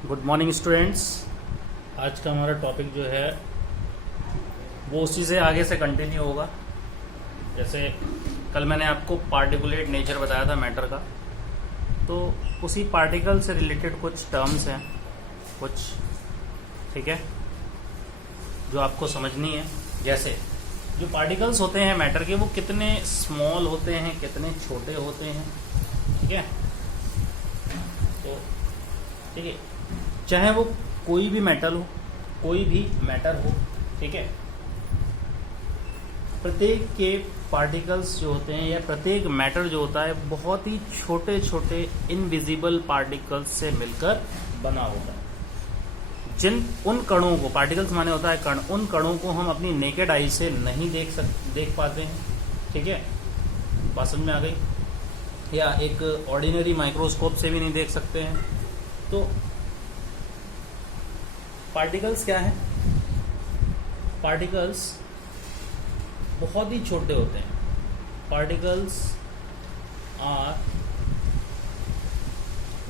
Good morning students. आज का हमारा टॉपिक जो है वो उसी से आगे से कंटिन्यू होगा। जैसे कल मैंने आपको पार्टिकुलेट नेचर बताया था मैटर का, तो उसी पार्टिकल से रिलेटेड कुछ टर्म्स हैं कुछ, ठीक है, जो आपको समझनी है। जैसे जो पार्टिकल्स होते हैं मैटर के, वो कितने स्मॉल होते हैं, कितने छोटे होते हैं, ठीक है। तो ठीक है, चाहे वो कोई भी मेटल हो, कोई भी मैटर हो, ठीक है, प्रत्येक के पार्टिकल्स जो होते हैं या प्रत्येक मैटर जो होता है बहुत ही छोटे छोटे इनविजिबल पार्टिकल्स से मिलकर बना होता है। जिन उन कणों को, पार्टिकल्स माने होता है कण, उन कणों को हम अपनी नेकेड आई से नहीं देख पाते हैं, ठीक है। बात समझ में आ गई? या एक ऑर्डिनरी माइक्रोस्कोप से भी नहीं देख सकते हैं। तो पार्टिकल्स क्या है? पार्टिकल्स बहुत ही छोटे होते हैं। पार्टिकल्स आर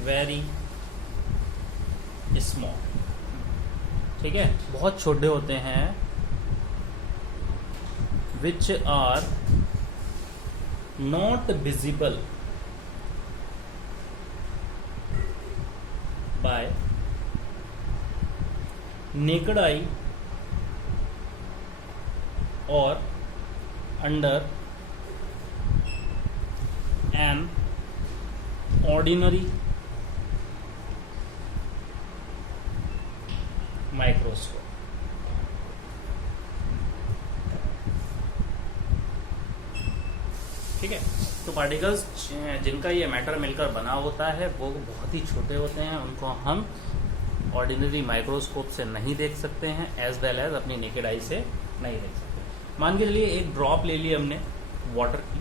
वेरी स्मॉल, ठीक है, बहुत छोटे होते हैं। Which are not visible by naked eye और अंडर एन ऑर्डिनरी माइक्रोस्कोप। ठीक है, तो पार्टिकल्स जिनका ये मैटर मिलकर बना होता है वो बहुत ही छोटे होते हैं, उनको हम ऑर्डिनरी माइक्रोस्कोप से नहीं देख सकते हैं, एज वेल एज अपनी नेकेड आई से नहीं देख सकते। मान के चलिए एक ड्रॉप ले ली हमने वाटर की,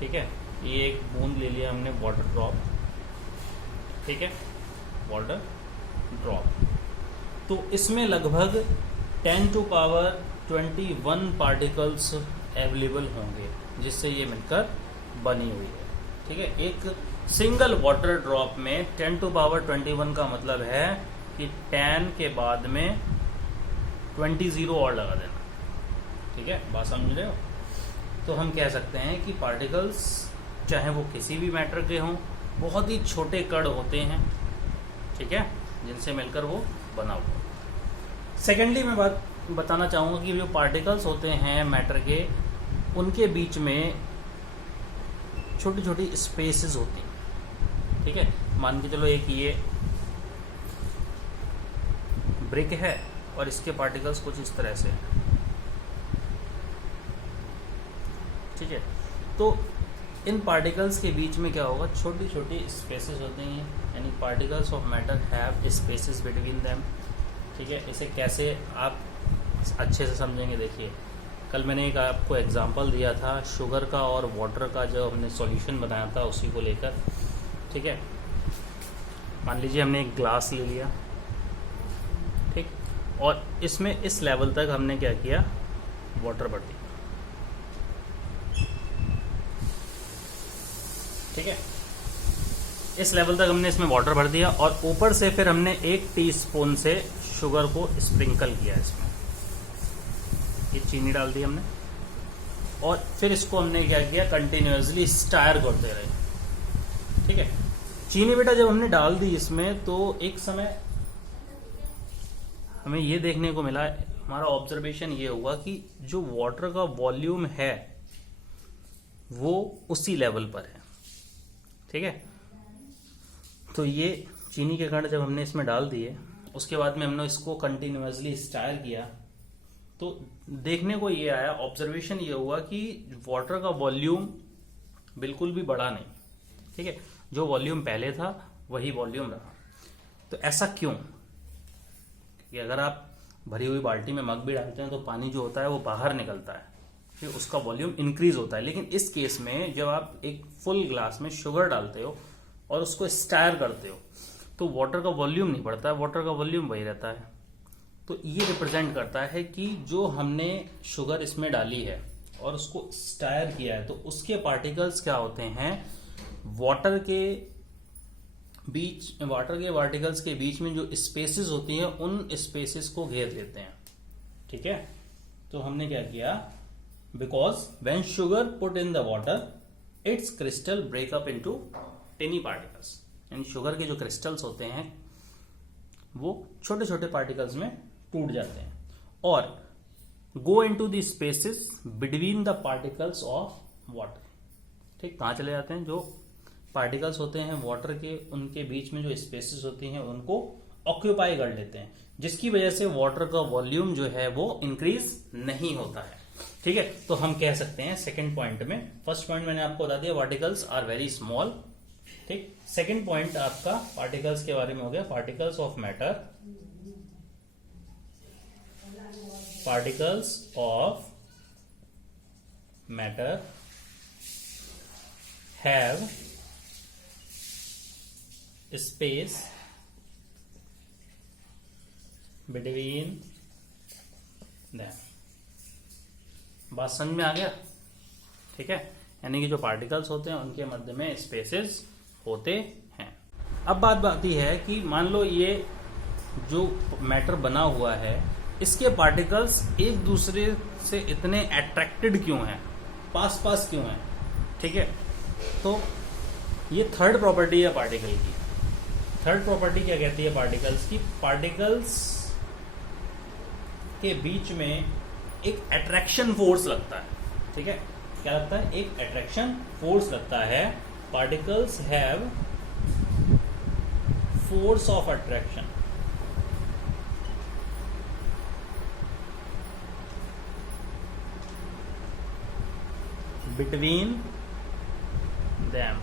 ठीक है, ये एक बूंद ले लिया हमने वाटर ड्रॉप, ठीक है, वाटर ड्रॉप। तो इसमें लगभग 10⁻21 पार्टिकल्स अवेलेबल होंगे जिससे ये मिलकर बनी हुई है, ठीक है। एक सिंगल वाटर ड्रॉप में 10⁻21 का मतलब है कि 10 के बाद में 20 जीरो और लगा देना, ठीक है, बात समझ रहे हो? तो हम कह सकते हैं कि पार्टिकल्स चाहे वो किसी भी मैटर के हों, बहुत ही छोटे कण होते हैं, ठीक है, जिनसे मिलकर वो बना हुआ। सेकेंडली मैं बात बताना चाहूँगा कि जो पार्टिकल्स होते हैं मैटर के, उनके बीच में छोटी छोटी स्पेसेस होती हैं, ठीक है। मान के चलो एक ये ब्रिक है और इसके पार्टिकल्स कुछ इस तरह से हैं, ठीक है। तो इन पार्टिकल्स के बीच में क्या होगा, छोटी छोटी स्पेसेस होती हैं, यानी particles of matter have spaces between them, ठीक है। इसे कैसे आप अच्छे से समझेंगे, देखिए कल मैंने एक आपको एग्जांपल दिया था शुगर का और वाटर का, जो हमने सॉल्यूशन बनाया था उसी को लेकर, ठीक है। मान लीजिए हमने एक ग्लास ले लिया, ठीक, और इसमें इस लेवल तक हमने क्या किया, वाटर भर दिया, ठीक है। इस लेवल तक हमने इसमें वाटर भर दिया और ऊपर से फिर हमने 1 टीस्पून से शुगर को स्प्रिंकल किया इसमें, ये चीनी डाल दी हमने, और फिर इसको हमने क्या किया, कंटिन्यूअसली स्टायर करते रहे, ठीक है। चीनी बेटा जब हमने डाल दी इसमें, तो एक समय हमें ये देखने को मिला, हमारा ऑब्जर्वेशन ये हुआ कि जो वाटर का वॉल्यूम है वो उसी लेवल पर है, ठीक है। तो ये चीनी के कण जब हमने इसमें डाल दिए, उसके बाद में हमने इसको कंटिन्यूअसली स्टायर किया, तो देखने को ये आया, ऑब्जर्वेशन ये हुआ कि वाटर का वॉल्यूम बिल्कुल भी बढ़ा नहीं, ठीक है, जो वॉल्यूम पहले था वही वॉल्यूम रहा। तो ऐसा क्यों? कि अगर आप भरी हुई बाल्टी में मग भी डालते हैं तो पानी जो होता है वो बाहर निकलता है, फिर उसका वॉल्यूम इंक्रीज होता है। लेकिन इस केस में जब आप एक फुल ग्लास में शुगर डालते हो और उसको स्टायर करते हो, तो वाटर का वॉल्यूम नहीं बढ़ता है, वाटर का वॉल्यूम वही रहता है। तो ये रिप्रेजेंट करता है कि जो हमने शुगर इसमें डाली है और उसको स्टायर किया है, तो उसके पार्टिकल्स क्या होते हैं, वाटर के बीच वाटर के पार्टिकल्स के बीच में जो स्पेसेस होती हैं उन स्पेसेस को घेर लेते हैं। ठीक है, तो हमने क्या किया, because when sugar put in the water it's crystal break up into tiny particles, यानी शुगर के जो क्रिस्टल्स होते हैं वो छोटे छोटे पार्टिकल्स में टूट जाते हैं और go into the spaces between the particles of water. ठीक, कहाँ चले जाते हैं, जो पार्टिकल्स होते हैं वाटर के उनके बीच में जो स्पेसेस होती हैं उनको ऑक्यूपाई कर लेते हैं, जिसकी वजह से वाटर का वॉल्यूम जो है वो इंक्रीज नहीं होता है। ठीक है, तो हम कह सकते हैं सेकंड पॉइंट में, फर्स्ट पॉइंट मैंने आपको बता दिया पार्टिकल्स आर वेरी स्मॉल। ठीक, सेकंड पॉइंट आपका पार्टिकल्स के बारे में हो गया, particles of matter, particles of matter have space between them. बात समझ में आ गया? ठीक है, यानी कि जो पार्टिकल्स होते हैं उनके मध्य में स्पेसेस होते हैं। अब बात आती है कि मान लो ये जो मैटर बना हुआ है इसके पार्टिकल्स एक दूसरे से इतने अट्रैक्टेड क्यों हैं, पास पास क्यों हैं। ठीक है, तो ये थर्ड प्रॉपर्टी है पार्टिकल की। थर्ड प्रॉपर्टी क्या कहती है पार्टिकल्स की, पार्टिकल्स के बीच में एक अट्रैक्शन फोर्स लगता है। ठीक है, क्या लगता है, एक अट्रैक्शन फोर्स लगता है। Particles have force of attraction. Between them.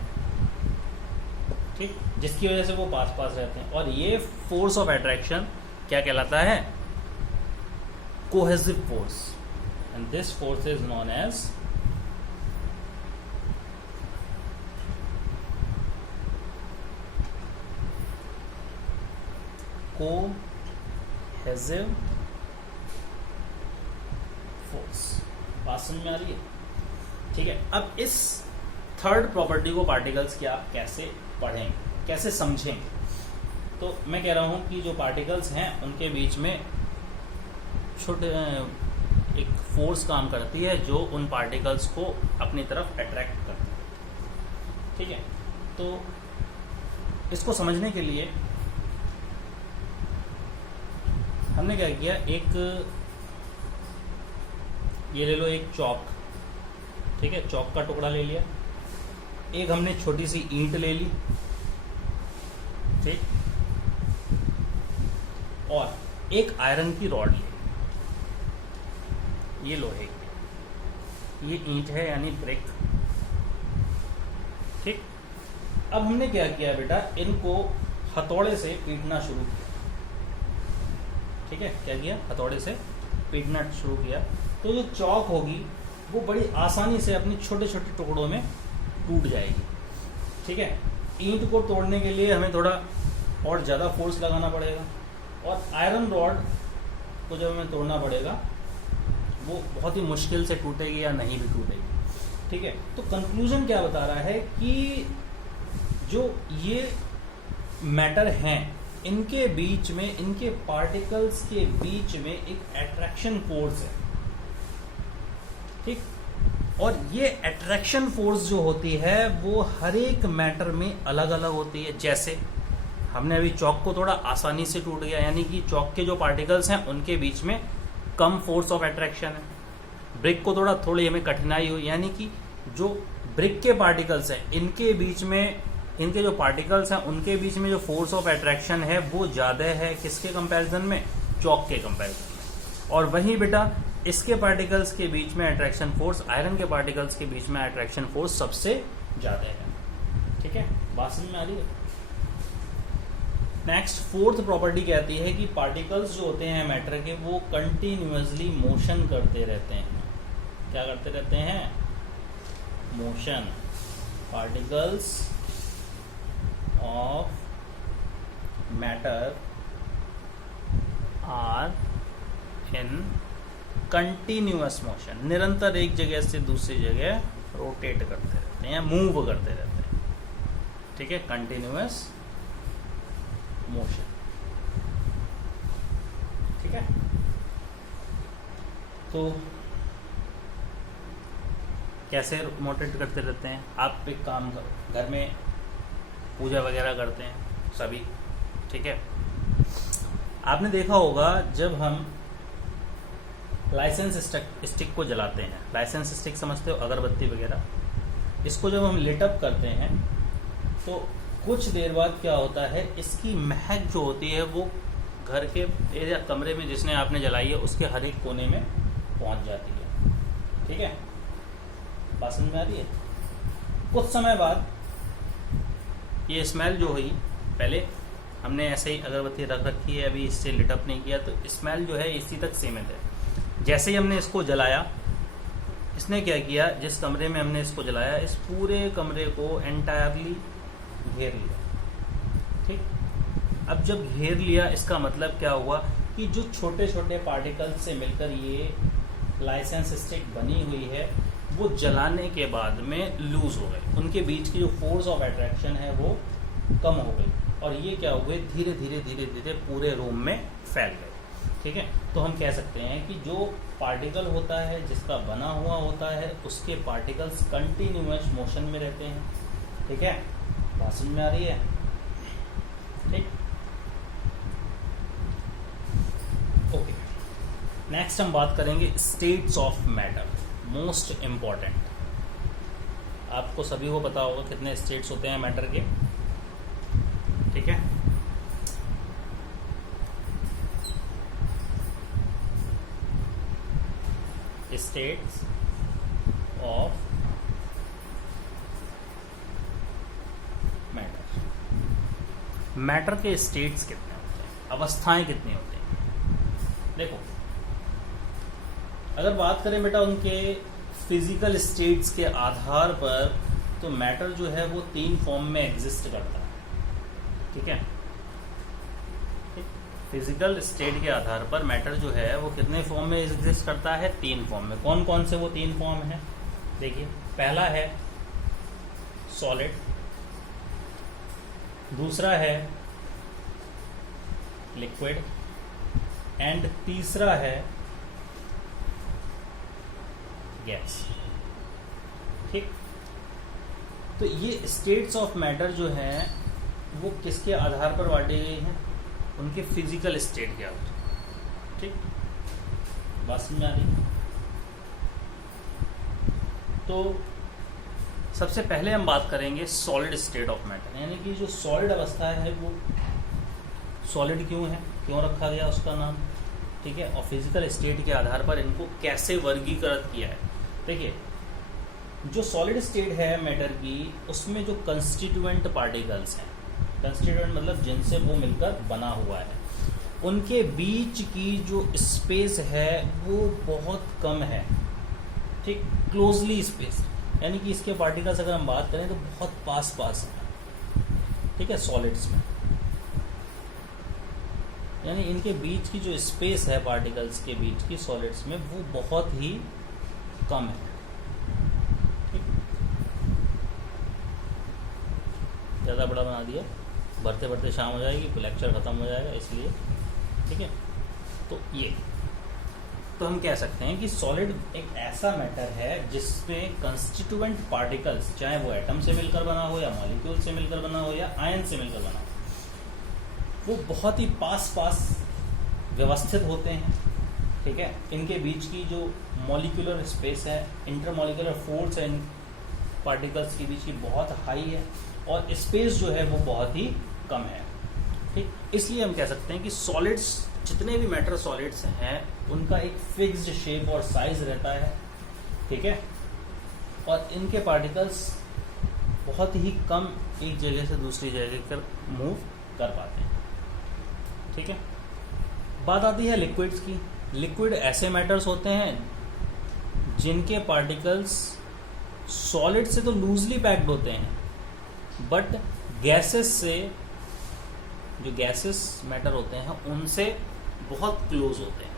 ठीक, जिसकी वजह से वो पास पास रहते हैं और ये फोर्स ऑफ अट्रैक्शन क्या कहलाता है, cohesive force, and this force is known as cohesive force. बात समझ में आ रही है? ठीक है, अब इस थर्ड प्रॉपर्टी को पार्टिकल्स क्या कैसे पढ़ें, कैसे समझें, तो मैं कह रहा हूं कि जो पार्टिकल्स हैं उनके बीच में छोटे एक फोर्स काम करती है जो उन पार्टिकल्स को अपनी तरफ अट्रैक्ट करती है। ठीक है, तो इसको समझने के लिए हमने क्या किया, एक ये ले लो, एक चौक। ठीक है, चौक का टुकड़ा ले लिया, एक हमने छोटी सी ईंट ले ली। ठीक, और एक आयरन की रॉड ली, ये लोहे की, ये ईंट है यानी ब्रिक। ठीक, अब हमने क्या किया बेटा, इनको हथौड़े से पीटना शुरू किया। ठीक है, क्या किया, हथौड़े से पीटना शुरू किया, तो जो चौक होगी वो बड़ी आसानी से अपनी छोटे छोटे टुकड़ों में टूट जाएगी। ठीक है, ईंट को तोड़ने के लिए हमें थोड़ा और ज़्यादा फोर्स लगाना पड़ेगा और आयरन रॉड को जब हमें तोड़ना पड़ेगा वो बहुत ही मुश्किल से टूटेगी या नहीं भी टूटेगी। ठीक है, तो कंक्लूजन क्या बता रहा है कि जो ये मैटर हैं इनके बीच में, इनके पार्टिकल्स के बीच में एक अट्रैक्शन फोर्स है। ठीक, और ये अट्रैक्शन फोर्स जो होती है वो हर एक मैटर में अलग अलग होती है। जैसे हमने अभी चौक को थोड़ा आसानी से टूट गया, यानी कि चौक के जो पार्टिकल्स हैं उनके बीच में कम फोर्स ऑफ अट्रैक्शन है। ब्रिक को थोड़ी हमें कठिनाई हुई, यानी कि जो ब्रिक के पार्टिकल्स हैं इनके बीच में, इनके जो पार्टिकल्स हैं उनके बीच में जो फोर्स ऑफ अट्रैक्शन है वो ज़्यादा है किसके कंपैरिजन में, चौक के कंपैरिजन में। और वहीं बेटा इसके पार्टिकल्स के बीच में अट्रैक्शन फोर्स, आयरन के पार्टिकल्स के बीच में अट्रैक्शन फोर्स सबसे ज़्यादा है। ठीक है, बात समझ में आ रही है? नेक्स्ट फोर्थ प्रॉपर्टी कहती है कि पार्टिकल्स जो होते हैं मैटर के वो कंटिन्यूअसली मोशन करते रहते हैं। क्या करते रहते हैं, motion. Particles of matter are in continuous motion, निरंतर एक जगह से दूसरी जगह रोटेट करते रहते हैं या मूव करते रहते हैं। ठीक है, कंटिन्यूअस मोशन। ठीक है, तो कैसे मोटिवेट करते रहते हैं? आप एक काम करो, घर में पूजा वगैरह करते हैं सभी, ठीक है। आपने देखा होगा जब हम लाइसेंस स्टिक को जलाते हैं, लाइसेंस स्टिक समझते हो, अगरबत्ती वगैरह, इसको जब हम लिट अप करते हैं तो कुछ देर बाद क्या होता है, इसकी महक जो होती है वो घर के या कमरे में जिसने आपने जलाई है उसके हर एक कोने में पहुंच जाती है। ठीक है, बात समझ में आ रही है? कुछ समय बाद ये स्मेल जो हुई, पहले हमने ऐसे ही अगरबत्ती रख रखी है, अभी इससे लिट अप नहीं किया, तो स्मेल जो है इसी तक सीमित है। जैसे ही हमने इसको जलाया, इसने क्या किया, जिस कमरे में हमने इसको जलाया इस पूरे कमरे को एंटायरली घेर लिया। ठीक, अब जब घेर लिया इसका मतलब क्या हुआ कि जो छोटे छोटे पार्टिकल्स से मिलकर ये लाइसेंस स्टिक बनी हुई है वो जलाने के बाद में लूज हो गए, उनके बीच की जो फोर्स ऑफ अट्रैक्शन है वो कम हो गई और ये क्या हुए, धीरे धीरे धीरे धीरे पूरे रूम में फैल गए। ठीक है, तो हम कह सकते हैं कि जो पार्टिकल होता है, जिसका बना हुआ होता है, उसके पार्टिकल्स कंटिन्यूअस मोशन में रहते हैं। ठीक है, बात समझ में आ रही है? ठीक, ओके। नेक्स्ट हम बात करेंगे states of matter, most important. आपको सभी को पता होगा कितने स्टेट्स होते हैं मैटर के। ठीक है, स्टेट्स ऑफ मैटर, मैटर के स्टेट्स कितने होते हैं, अवस्थाएं कितनी होती हैं? देखो, अगर बात करें बेटा उनके फिजिकल स्टेट्स के आधार पर, तो मैटर जो है वो 3 फॉर्म में एग्जिस्ट करता है। ठीक है, फिजिकल स्टेट के आधार पर मैटर जो है वो कितने फॉर्म में एग्जिस्ट करता है? 3 फॉर्म में। कौन कौन से वो 3 फॉर्म हैं? देखिए, पहला है सॉलिड, दूसरा है लिक्विड एंड तीसरा है गैस। ठीक, तो ये स्टेट्स ऑफ मैटर जो हैं वो किसके आधार पर बांटी गई हैं? उनके फिजिकल स्टेट के आधार। ठीक, बात समझ में आ रही? तो सबसे पहले हम बात करेंगे सॉलिड स्टेट ऑफ मैटर, यानी कि जो सॉलिड अवस्था है वो सॉलिड क्यों है, क्यों रखा गया उसका नाम। ठीक है, और फिजिकल स्टेट के आधार पर इनको कैसे वर्गीकृत किया है। देखिए, जो सॉलिड स्टेट है मैटर की, उसमें जो कंस्टिट्यूएंट पार्टिकल्स हैं, कंस्टिट्यूएंट मतलब जिनसे वो मिलकर बना हुआ है, उनके बीच की जो स्पेस है वो बहुत कम है। ठीक, क्लोजली स्पेस, यानी कि इसके पार्टिकल्स अगर हम बात करें तो बहुत पास पास है। ठीक है, सॉलिड्स में, यानी इनके बीच की जो स्पेस है पार्टिकल्स के बीच की सॉलिड्स में वो बहुत ही कम है। ज़्यादा बड़ा बना दिया, भरते भरते शाम हो जाएगी, लेक्चर ख़त्म हो जाएगा, इसलिए। ठीक है, तो ये तो हम कह सकते हैं कि सॉलिड एक ऐसा मैटर है जिसमें कंस्टिट्यूएंट पार्टिकल्स, चाहे वो एटम से मिलकर बना हो या मॉलिक्यूल से मिलकर बना हो या आयन से मिलकर बना हो, वो बहुत ही पास पास व्यवस्थित होते हैं। ठीक है, इनके बीच की जो मॉलिक्यूलर स्पेस है, इंटरमॉलिक्यूलर फोर्स है इन पार्टिकल्स के बीच की बहुत हाई है और स्पेस जो है वो बहुत ही कम है। ठीक, इसलिए हम कह सकते हैं कि सॉलिड्स, जितने भी मैटर सॉलिड्स हैं, उनका एक फिक्स्ड शेप और साइज रहता है। ठीक है, और इनके पार्टिकल्स बहुत ही कम एक जगह से दूसरी जगह पर मूव कर पाते हैं। ठीक है, बात आती है लिक्विड्स की। लिक्विड ऐसे मैटर्स होते हैं जिनके पार्टिकल्स सॉलिड से तो लूजली पैक्ड होते हैं, बट गैसेस से, जो गैसेस मैटर होते हैं उनसे बहुत क्लोज होते हैं।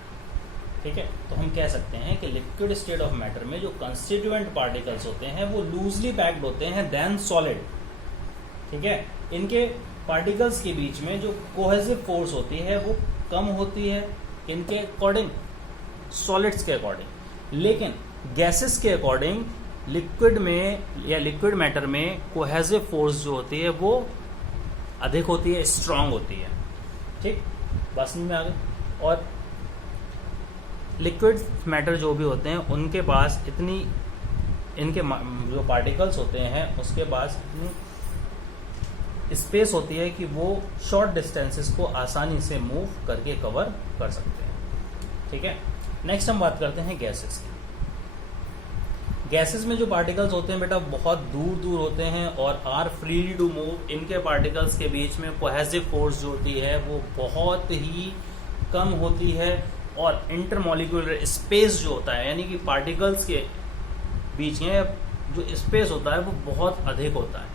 ठीक है, तो हम कह सकते हैं कि लिक्विड स्टेट ऑफ मैटर में जो कंस्टिट्यूएंट पार्टिकल्स होते हैं वो लूजली पैक्ड होते हैं देन सॉलिड। ठीक है, इनके पार्टिकल्स के बीच में जो कोहेसिव फोर्स होती है वो कम होती है इनके अकॉर्डिंग, सॉलिड्स के अकॉर्डिंग, लेकिन गैसेस के अकॉर्डिंग लिक्विड में या लिक्विड मैटर में कोहेसिव फोर्स जो होती है वो अधिक होती है, स्ट्रांग होती है। ठीक, बात समझ में आ गई। और लिक्विड मैटर जो भी होते हैं उनके पास इतनी, इनके जो पार्टिकल्स होते हैं उसके पास इतनी स्पेस होती है कि वो शॉर्ट डिस्टेंसेस को आसानी से मूव करके कवर कर सकते हैं। ठीक है, नेक्स्ट हम बात करते हैं गैसेस की। गैसेस में जो पार्टिकल्स होते हैं बेटा बहुत दूर दूर होते हैं और आर फ्रीली टू मूव। इनके पार्टिकल्स के बीच में कोहेसिव फोर्स जो होती है वो बहुत ही कम होती है और इंटरमॉलिक्यूलर स्पेस जो होता है यानी कि पार्टिकल्स के बीच में जो स्पेस होता है वो बहुत अधिक होता है।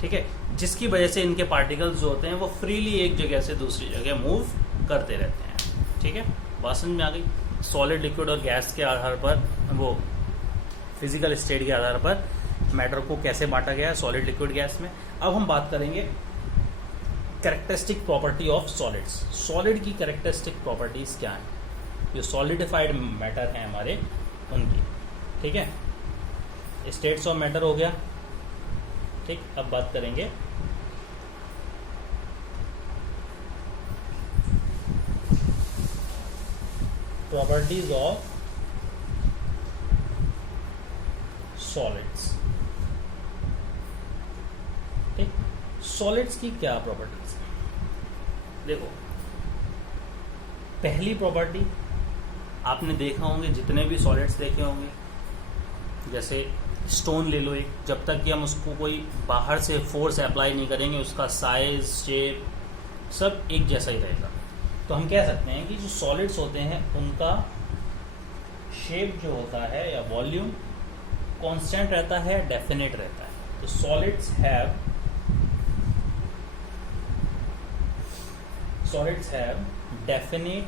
ठीक है, जिसकी वजह से इनके पार्टिकल्स जो होते हैं वो फ्रीली एक जगह से दूसरी जगह मूव करते रहते हैं। ठीक है, बात समझ में आ गई। सॉलिड, लिक्विड और गैस के आधार पर, वो फिजिकल स्टेट के आधार पर मैटर को कैसे बांटा गया है सॉलिड, लिक्विड, गैस में। अब हम बात करेंगे characteristic property of solids. Solid की कैरेक्टरिस्टिक प्रॉपर्टीज क्या है, जो सॉलिडिफाइड मैटर हैं हमारे उनकी। ठीक है, स्टेट्स ऑफ मैटर हो गया। ठीक, अब बात करेंगे प्रॉपर्टीज ऑफ सॉलिड्स। ठीक, सॉलिड्स की क्या प्रॉपर्टीज है? देखो, पहली प्रॉपर्टी आपने देखा होंगे, जितने भी सॉलिड्स देखे होंगे, जैसे स्टोन ले लो एक, जब तक कि हम उसको कोई बाहर से फोर्स अप्लाई नहीं करेंगे उसका साइज, शेप सब एक जैसा ही रहेगा। तो हम कह सकते हैं कि जो सॉलिड्स होते हैं उनका शेप जो होता है या वॉल्यूम कांस्टेंट रहता है, डेफिनेट रहता है। तो solids have definite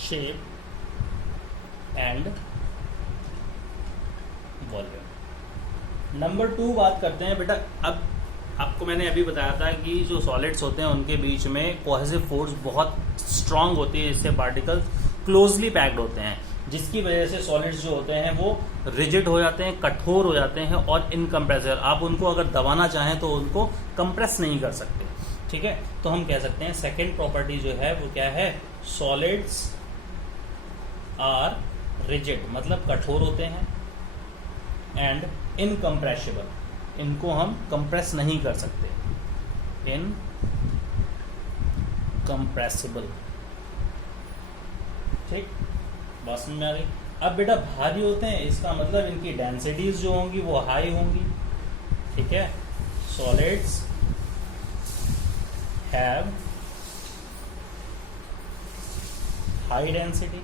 shape and volume. Number 2 बात करते हैं बेटा। अब आपको मैंने अभी बताया था कि जो सॉलिड्स होते हैं उनके बीच में कोहेसिव फोर्स बहुत स्ट्रांग होती है, इससे पार्टिकल्स क्लोजली पैक्ड होते हैं, जिसकी वजह से सॉलिड्स जो होते हैं वो रिजिड हो जाते हैं, कठोर हो जाते हैं और इनकम्प्रेसिबल। आप उनको अगर दबाना चाहें तो उनको कंप्रेस नहीं कर सकते। ठीक है, तो हम कह सकते हैं सेकेंड प्रॉपर्टी जो है वो क्या है, सॉलिड्स आर रिजिड, मतलब कठोर होते हैं, एंड इनकम्प्रेसिबल, इनको हम कंप्रेस नहीं कर सकते, इनकम्प्रेसिबल। ठीक, बात समझ में आ गई। अब बेटा भारी होते हैं, इसका मतलब इनकी डेंसिटीज जो होंगी वो हाई होंगी। ठीक है, सॉलिड्स हैव हाई डेंसिटी,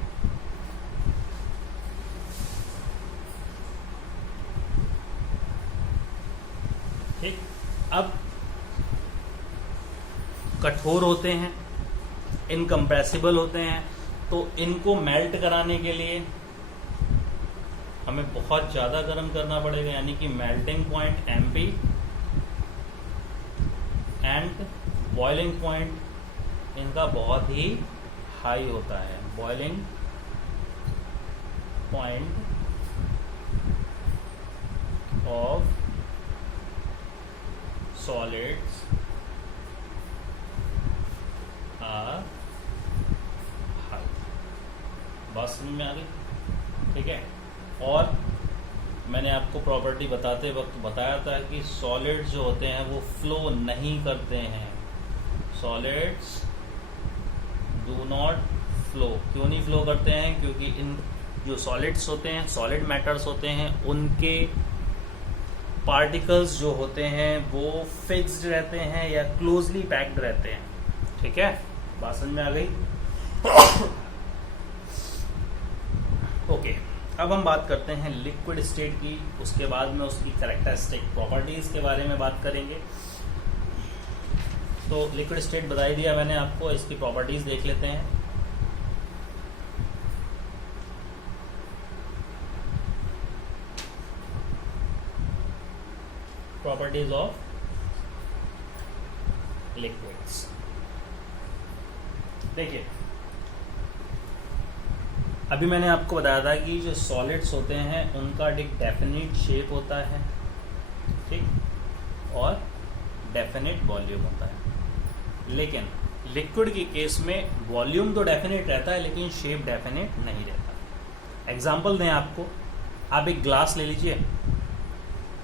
ठीक। अब कठोर होते हैं, इनकम्प्रेसिबल होते हैं, तो इनको मेल्ट कराने के लिए हमें बहुत ज़्यादा गर्म करना पड़ेगा, यानी कि melting point MP and boiling point इनका बहुत ही हाई होता है। Boiling point of solids are high. बात समझ में आ गई? ठीक है, और मैंने आपको प्रॉपर्टी बताते वक्त बताया था कि सॉलिड्स जो होते हैं वो फ्लो नहीं करते हैं। Solids do not flow. क्यों नहीं फ्लो करते हैं? क्योंकि इन जो सॉलिड्स होते हैं, सॉलिड मैटर्स होते हैं, उनके पार्टिकल्स जो होते हैं वो फिक्स्ड रहते हैं या क्लोजली पैक्ड रहते हैं। ठीक है, बात समझ में आ गई? ओके, अब हम बात करते हैं लिक्विड स्टेट की, उसके बाद में उसकी कैरेक्टरिस्टिक प्रॉपर्टीज के बारे में बात करेंगे। तो लिक्विड स्टेट बता ही दिया मैंने आपको, इसकी प्रॉपर्टीज देख लेते हैं। Properties of liquids. देखिए, अभी मैंने आपको बताया था कि जो सॉलिड्स होते हैं उनका एक डेफिनेट शेप होता है, ठीक, और डेफिनेट वॉल्यूम होता है। लेकिन लिक्विड के केस में वॉल्यूम तो डेफिनेट रहता है लेकिन शेप डेफिनेट नहीं रहता। एग्जांपल दें आपको, आप एक ग्लास ले लीजिए,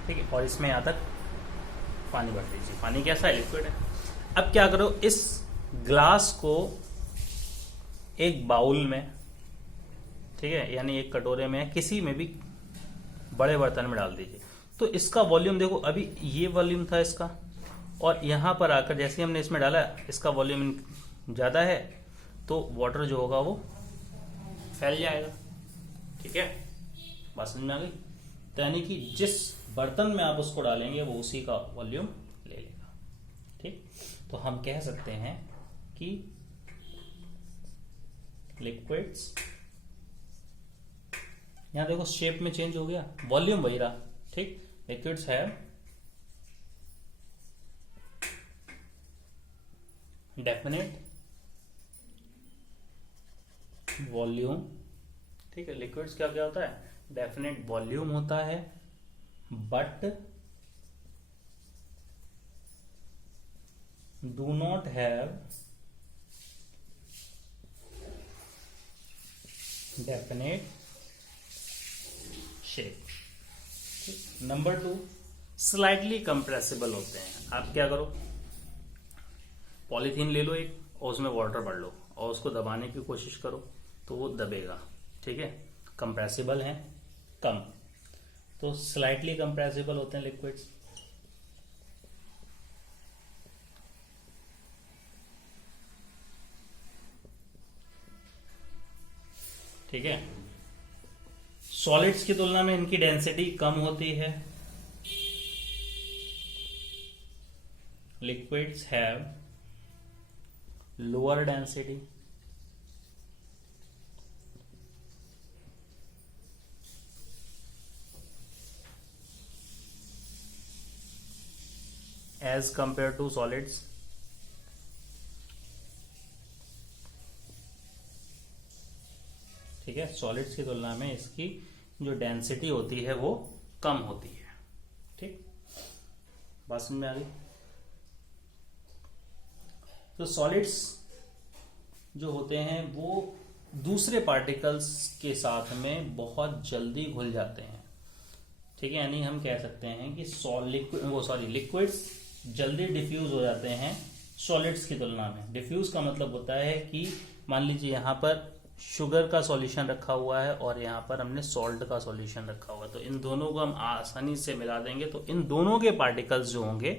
ठीक है, और इसमें यहाँ तक पानी भर दीजिए। पानी कैसा है? लिक्विड है। अब क्या करो, इस ग्लास को एक बाउल में, ठीक है, यानी एक कटोरे में, किसी में भी बड़े बर्तन में डाल दीजिए। तो इसका वॉल्यूम देखो, अभी ये वॉल्यूम था इसका, और यहां पर आकर जैसे हमने इसमें डाला इसका वॉल्यूम ज्यादा है, तो वाटर जो होगा वो फैल जाएगा। ठीक है, बात समझ में आ गई? तो यानी कि जिस बर्तन में आप उसको डालेंगे वो उसी का वॉल्यूम ले लेगा। ठीक, तो हम कह सकते हैं कि लिक्विड्स, यहां देखो शेप में चेंज हो गया, वॉल्यूम वही रहा। ठीक, लिक्विड्स हैव डेफिनेट वॉल्यूम। ठीक है, लिक्विड्स क्या क्या होता है? डेफिनेट वॉल्यूम होता है, but do not have definite shape. Number 2, slightly compressible होते हैं। आप क्या करो, पॉलीथीन ले लो एक, और उसमें वाटर भर लो और उसको दबाने की कोशिश करो तो वो दबेगा। ठीक है, कंप्रेसिबल है कम, तो स्लाइटली कंप्रेसिबल होते हैं लिक्विड्स। ठीक है, सॉलिड्स की तुलना में इनकी डेंसिटी कम होती है। Liquids have lower density, as compared to solids। ठीक है, सॉलिड्स की तुलना में इसकी जो डेंसिटी होती है वो कम होती है। ठीक, बात समझ में आ गई? तो सॉलिड्स जो होते हैं वो दूसरे पार्टिकल्स के साथ में बहुत जल्दी घुल जाते हैं। ठीक है, यानी हम कह सकते हैं कि लिक्विड्स जल्दी डिफ्यूज हो जाते हैं सॉलिड्स की तुलना में। डिफ्यूज का मतलब होता है कि मान लीजिए यहां पर शुगर का सॉल्यूशन रखा हुआ है और यहाँ पर हमने सॉल्ट का सॉल्यूशन रखा हुआ है, तो इन दोनों को हम आसानी से मिला देंगे तो इन दोनों के पार्टिकल्स जो होंगे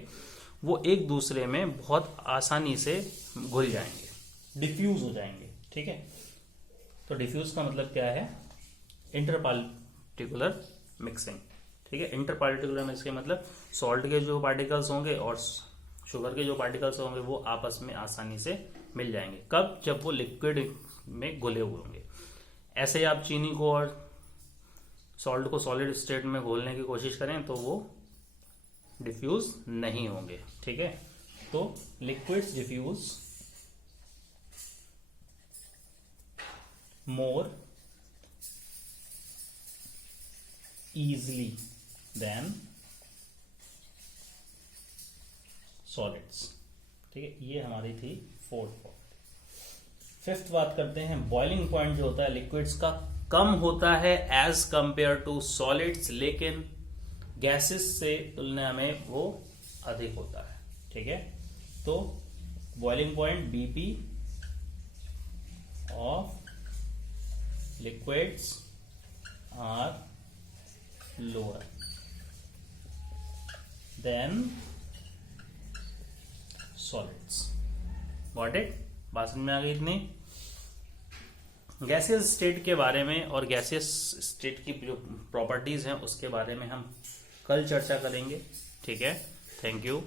वो एक दूसरे में बहुत आसानी से घुल जाएंगे, डिफ्यूज हो जाएंगे। ठीक है, तो डिफ्यूज का मतलब क्या है? Inter particular mixing. ठीक है, इंटर पार्टिकुलर मिक्सिंग मतलब सॉल्ट के जो पार्टिकल्स होंगे और शुगर के जो पार्टिकल्स होंगे वो आपस में आसानी से मिल जाएंगे। कब? जब वो लिक्विड में घुले हुए होंगे। ऐसे आप चीनी को और सॉल्ट को सॉलिड स्टेट में घोलने की कोशिश करें तो वो डिफ्यूज नहीं होंगे। ठीक है, तो लिक्विड्स डिफ्यूज मोर easily than solids। ठीक है, ये हमारी थी 4th पॉइंट। 5th बात करते हैं, बॉइलिंग पॉइंट जो होता है लिक्विड्स का कम होता है एज कंपेयर टू सॉलिड्स, लेकिन गैसेस से तुलना में वो अधिक होता है। ठीक है, तो boiling point BP of liquids are lower than solids। Got it? बात समझ में आ गई इतनी? गैसियस स्टेट के बारे में और गैसियस स्टेट की जो प्रॉपर्टीज हैं उसके बारे में हम कल चर्चा करेंगे। ठीक है, थैंक यू।